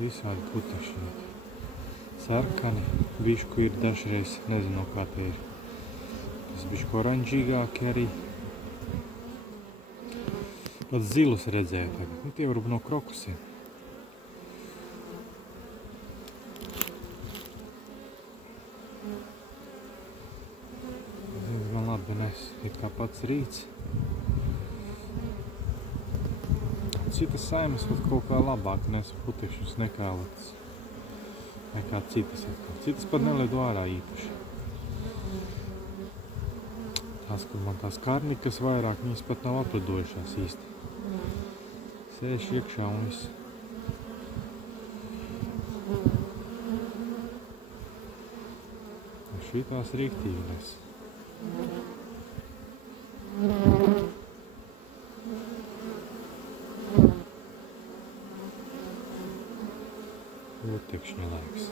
visādi putekšņi. Sarkani, bišku ir dažreiz, nezinu, no kā te ir. Tas bišku oranžīgāki arī. Pat zilus redzēju tagad. Nu, tie varbūt no krokusiem. Man labi nes, ir kā pats rīts. Citas saimas pat kaut kā labāk nes putekšņus nekā citas. Citas pat nelido ārā īpaši. Tās, kur man tās karnikas vairāk, viņas pat nav aplidojušās īsti. Sēž iekšā un viss. Un šitās riktīgi nes. Putekšņa laiks.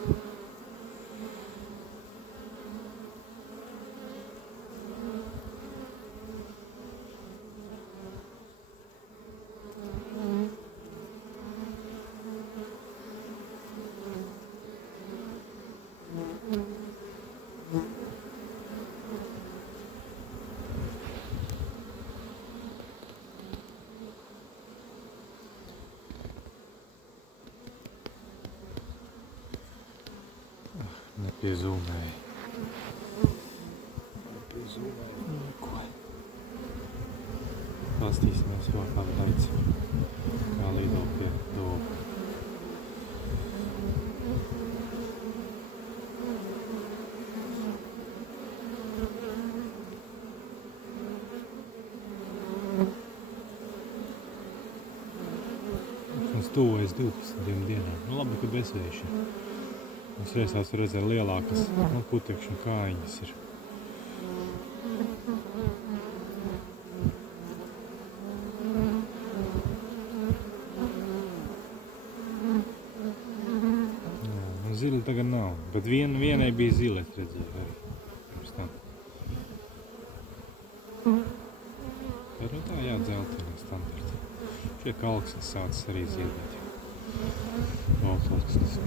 Nepiezūmēju. Ko? Pastīsimies vēl kādu laiku, kā lido pie dobu. Mums tuvojas 12 dienām. Nu labi, ka bezvējš ir. Mums reizās redzēja lielākas putekšņu kājiņas ir. Jā, zili tagad nav, bet vienai bija zile, es redzēju arī. Pirms tam. Bet nu tā dzeltenā standarta. Šie kalksnes sācis arī ziedēt. Baltvalksnes.